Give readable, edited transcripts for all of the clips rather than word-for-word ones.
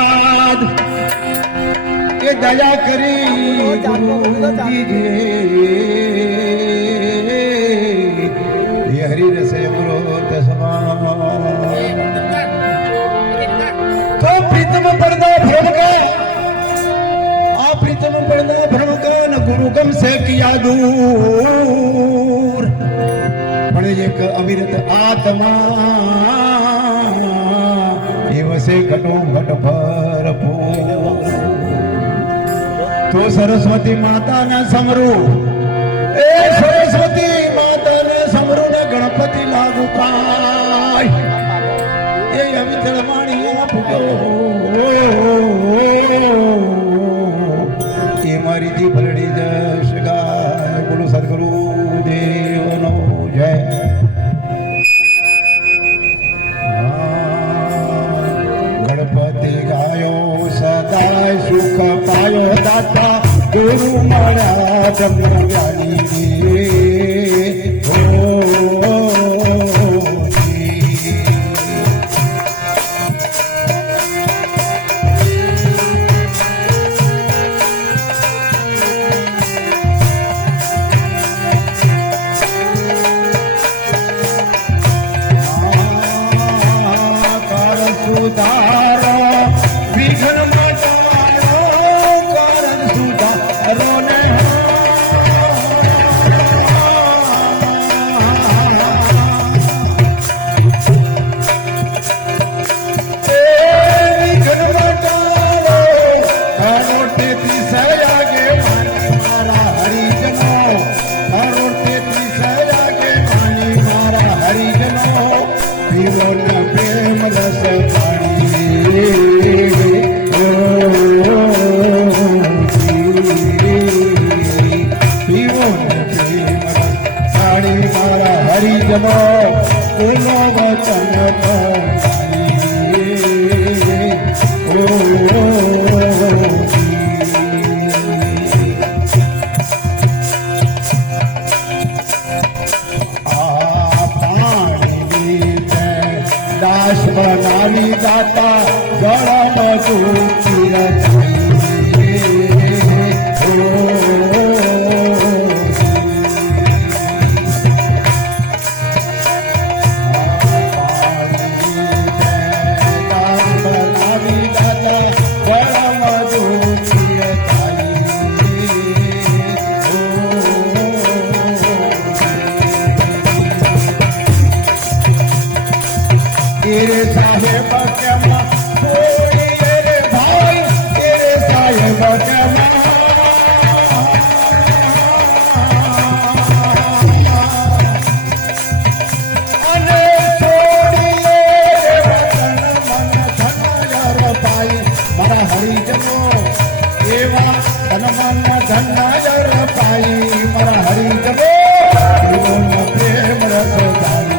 बाद ये दया करी गुरुजी गे ये हरि रस अमृत समान तो प्रीतम पर्दा भ्रम का आ प्रीतम पर्दा भ्रम का न गुरु गम से किया दूर पण एक अविरत आत्मा से घटो घट भरपूर तो सरस्वती माता ने समरू ए सरस्वती माता ने समरू ने गणपति लागू पाय ये अवितल वाणी फूटो ये मारी जी भलड़ी जय गाय बोलो सदगुरु देव नो जय सुख पायो दाता गुरु मारा जन्म ज्ञानी सुधारा विघ्न दास बनावी दाता बड़ा तेरे साहेब के माँ तेरे भाई तेरे साहेब के माँ अने छोड़िए वतन मन धन यार पाई मारा हरिजनो एवा तन मन धन यार पाई मारा हरिजनो जीवन प्रेम रस जाई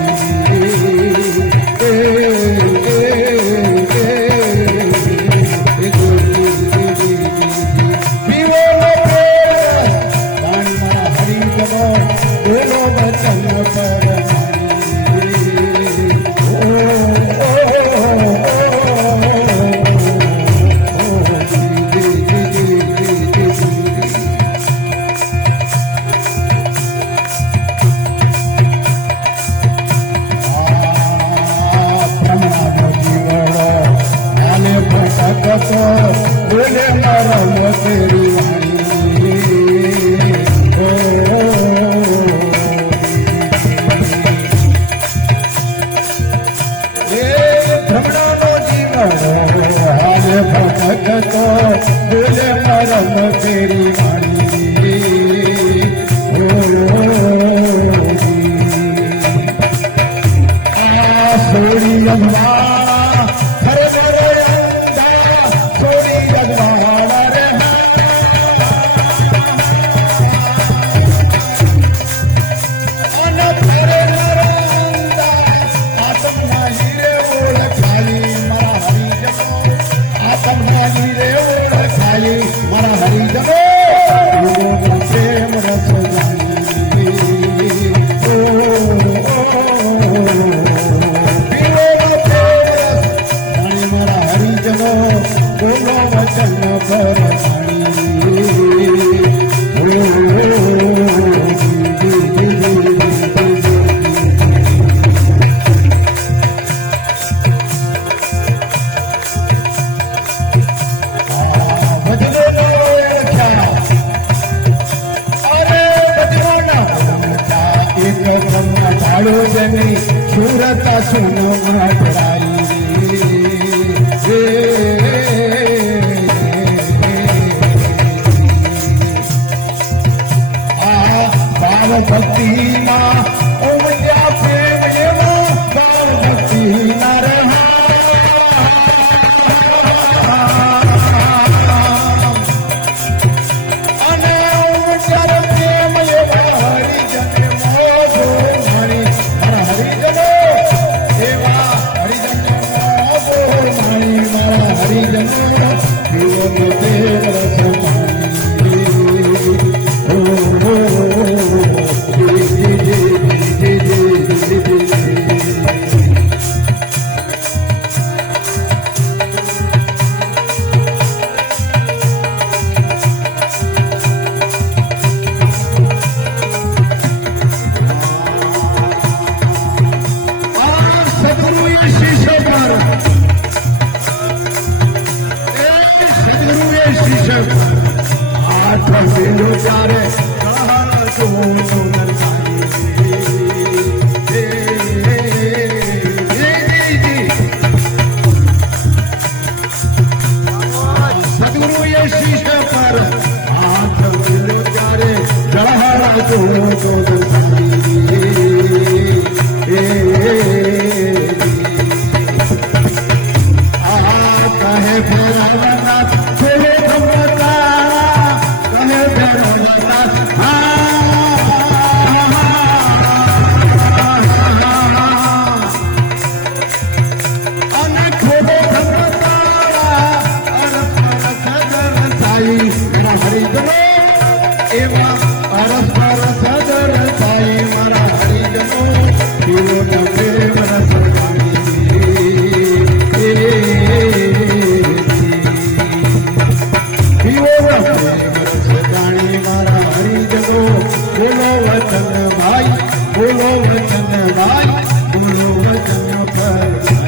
बोले नरम तेरी बोले नरम तेरी બોલો વચન જની સુરત સુનો ભાવ ભક્તિ માં ઓમયા પ્રેમ એવો ભાવ ભક્તિ ના રે અને ઓમયા પ્રેમ એવો હરિજન મોગો મણી હરિજનો એવા હરિજન મોગો મણી મારા હરિજનો જીવન દેવ બોલો વચન ભાઈ બોલો વચન ભાઈ બોલો વચન